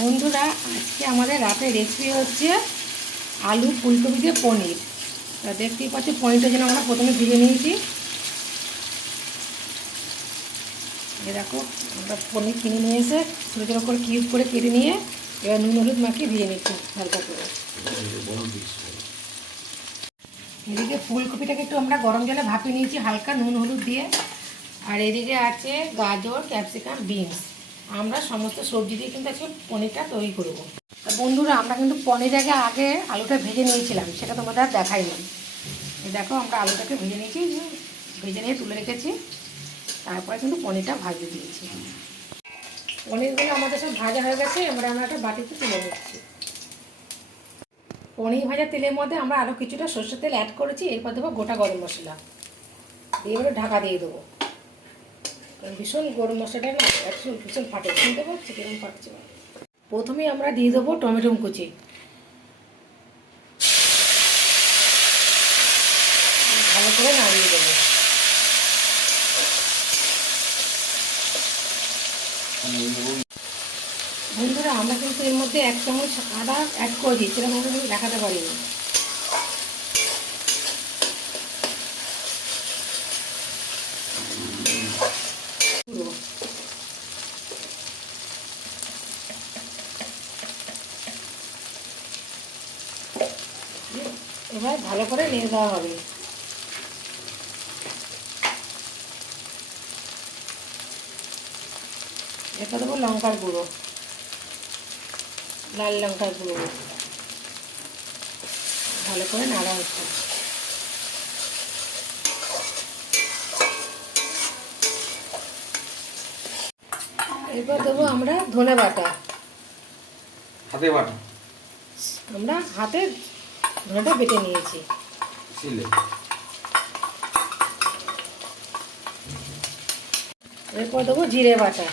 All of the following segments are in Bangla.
বন্ধুরা, আজকে আমাদের রাতের রেসিপি হচ্ছে আলু ফুলকপি দিয়ে পনির। তা দেখতেই পাচ্ছি, পনিরটা যেন আমরা প্রথমে ভেজে নিয়েছি। এই দেখো, আমরা পনির কিনে নিয়ে এসে ছোটো ছোটো করে কিউব করে কেটে নিয়ে এবার নুন হলুদ মাখিয়ে ভেজে নিচ্ছি, হালকা করে। এদিকে ফুলকপিটাকে একটু আমরা গরম জলে ভাপিয়ে নিয়েছি, হালকা নুন হলুদ দিয়ে। আর এদিকে আছে গাজর, ক্যাপসিকাম, বিনস। আমরা সমস্ত সবজি দিয়ে কিন্তু আজকে পনিরটা তৈরি করব। বন্ধুরা, আমরা কিন্তু পনির আগে আগে আলুটা ভেজে নিয়েছিলাম, সেটা তোমাদের আর দেখাইনি দেখো, আমরা আলুটাকে ভেজে নিয়েছি, ভেজে নিয়ে তুলে রেখেছি, তারপরে কিন্তু পনিরটা ভাজতে দিয়েছি। পনিরগুলো আমাদের সব ভাজা হয়ে গেছে আমরা আমরা একটা বাটিতে তুলে নিচ্ছি। পনির ভাজা তেলের মধ্যে আমরা আরও কিছুটা সর্ষের তেল অ্যাড করেছি, এরপর দেবো গোটা গরম মশলা। দিয়ে ঢাকা দিয়ে দেবো। কারণ ভীষণ গরম মশলাটা না একটু ভীষণ ফাটে শুনতে পাচ্ছি কীরকম ফাটছে? প্রথমেই আমরা দিয়ে দেবো টমেটো কুচি ভালো করে নাড়িয়ে দেবো। বন্ধুরা, আমরা কিন্তু এর মধ্যে এক চামচ আদা অ্যাড করেছি সেরকম আমরা কিন্তু দেখাতে পারিনি। এবার ভালো করে নিয়ে দেওয়া হবে। এটা দেবো লঙ্কার গুঁড়ো লাল লঙ্কার গুঁড়ো। ভালো করে নাড়া হচ্ছে। এরপর দেবো আমরা ধনে বাটা। হাতে বাটা। আমরা হাতে ধনেটা বেটে নিয়েছি। এরপর দেবো জিরে বাটা।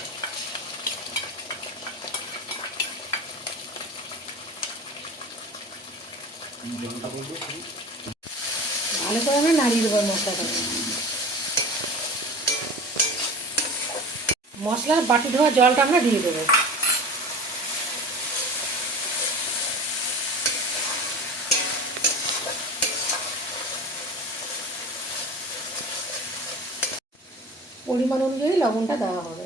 ভালো করে আমরা নাড়িয়ে দেবো মশলাটাকে। মশলার বাটি ধোয়া জলটা আমরা দিয়ে দেবো। পরিমাণ অনুযায়ী লবণটা দেওয়া হবে।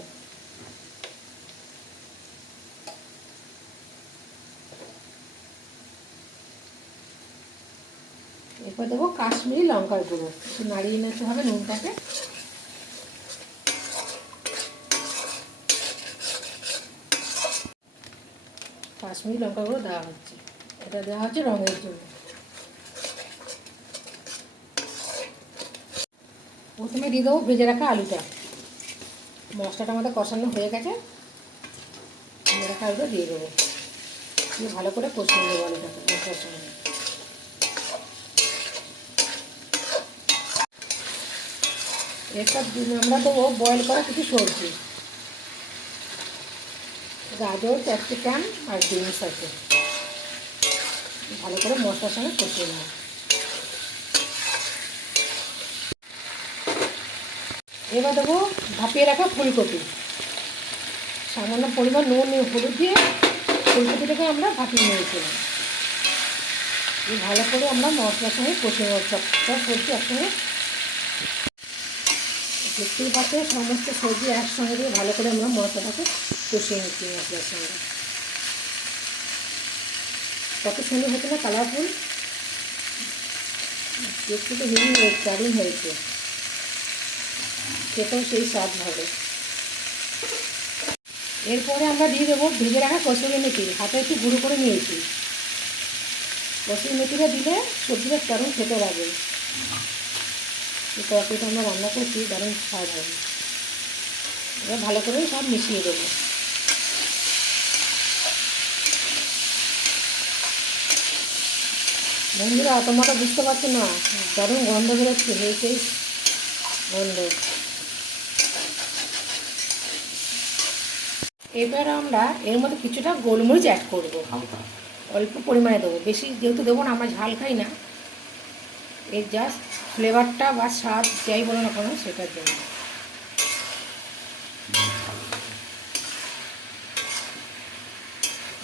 এরপর দেবো কাশ্মীরি লঙ্কার গুঁড়ো। একটু নাড়িয়ে নিতে হবে নুনটাকে। কাশ্মীরি লঙ্কা গুঁড়ো দেওয়া হচ্ছে। এটা দেওয়া হচ্ছে রঙের জন্য। প্রথমে দিয়ে দেবো ভেজে রাখা আলুটা। মশলাটা আমাদের কষানো হয়ে গেছে। ভেজে রাখা আলুটা দিয়ে দেবো। দিয়ে ভালো করে কষিয়ে দেবো আলুটা মশলার সঙ্গে। দি- আমরা দেবো বয়েল করা কিছু সবজি। গাজর, ক্যাপসিকাম আর বিনস আছে। ভালো করে মশলার সঙ্গে কষিয়ে নেব। এবার দেবো ভাপিয়ে রাখা ফুলকপি। সামান্য পরিমাণ নুন, হলুদ দিয়ে ফুলকপিটাকে আমরা ভাপিয়ে নিয়েছিলাম। ভালো করে আমরা মশলার সঙ্গে নেব সব সব সবজি একসঙ্গে। দেখতেই পাতে সমস্ত সবজি একসঙ্গে দিয়ে ভালো করে আমরা মশলাটাকে কষিয়ে নিচ্ছি মশলার সঙ্গে। কত সুন্দর হচ্ছে না কালারফুল দেখতে তো হেভি দারুণ হয়েছে। খেতেও সেই স্বাদ হবে এরপরে আমরা দিয়ে দেবো ভেজে রাখা কসুরি মেথি। হাতে একটু গুঁড়ো করে নিয়েছি। কসুরি মেথিটা দিলে সবজিটা দারুণ খেতে লাগে। এই তরকারিটা আমরা রান্না করছি, দারুণ স্বাদ হবে এবার ভালো করে সব মিশিয়ে দেবো। বন্ধুরা, তোমরা বুঝতে পারছ না? দারুণ গন্ধ বেরোচ্ছে হয়েছেই গন্ধ। এবার আমরা এর মধ্যে কিছুটা গোলমরিচ অ্যাড করব। অল্প পরিমাণে দেবো। বেশি যেহেতু দেবো না আমরা ঝাল খাই না। এর জাস্ট ফ্লেভারটা বা স্বাদ যাই বলো না কেন সেটার জন্য।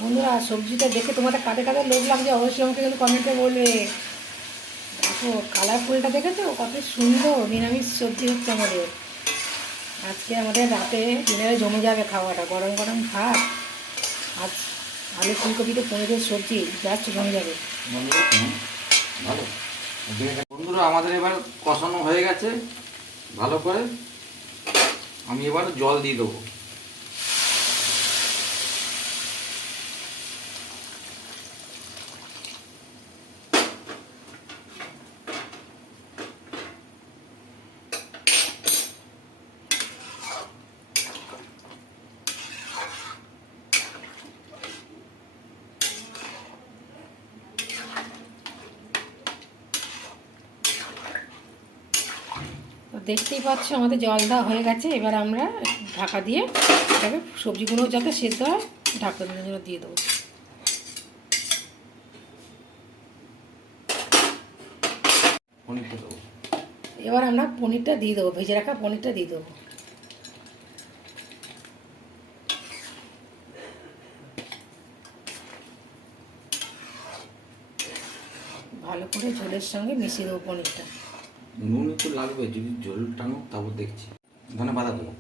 বন্ধুরা সবজিটা দেখে তোমাদের কাদের কাদের লোভ লাগছে অবশ্যই আমাকে কিন্তু কমেন্টে বলবে। দেখো কালারফুলটা দেখেছ? কত সুন্দর নিরামিষ সবজি হচ্ছে আমাদের। আজকে আমাদের রাতে ডিনারে জমে যাবে খাওয়াটা, গরম গরম ভাত আর আলু ফুলকপিতে পনেরো সবজি, জাস্ট জমে যাবে। বন্ধুরা, আমাদের এবার কষানো হয়ে গেছে, ভালো করে। আমি এবার জল দিয়ে দেবো। তো দেখতেই পাচ্ছ আমাদের জল দেওয়া হয়ে গেছে। এবার আমরা ঢাকা দিয়ে এটাকে সবজিগুলো যাতে সেদ্ধ হয় ঢাকা দিয়ে দিয়ে দেবো। এবার আমরা পনিরটা দিয়ে দেবো ভেজে রাখা পনিরটা দিয়ে দেবো। ভালো করে ঝোলের সঙ্গে মিশিয়ে দেবো পনিরটা। নুন একটু লাগবে যদি জল টানো তারপর দেখছি। ধনে বাধা দেবো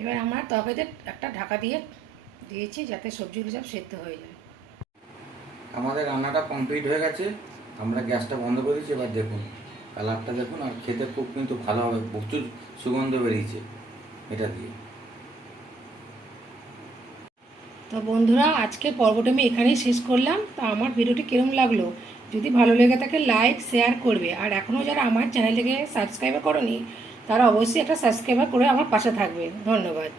এবার আমার তবেতে একটা ঢাকা দিয়ে দিয়েছি যাতে সবজিগুলো সব সেদ্ধ হয়ে যায়। আমাদের রান্নাটা কমপ্লিট হয়ে গেছে। আমরা গ্যাসটা বন্ধ করেছি এবার দেখুন। কালারটা দেখুন, আর খেতে খুব কিন্তু ভালো হবে, প্রচুর সুগন্ধ বেরিয়েছে এটা দিয়ে। তো বন্ধুরা, আজকে পর্বটা আমি এখানেই শেষ করলাম। তো আমার ভিডিওটি কিরম লাগল? যদি ভালো লেগে থাকে, লাইক, শেয়ার করবে। আর এখনও যারা আমার চ্যানেলটিকে সাবস্ক্রাইব করনি, তারা অবশ্যই একটা সাবস্ক্রাইবার করে আমার পাশে থাকবে। ধন্যবাদ।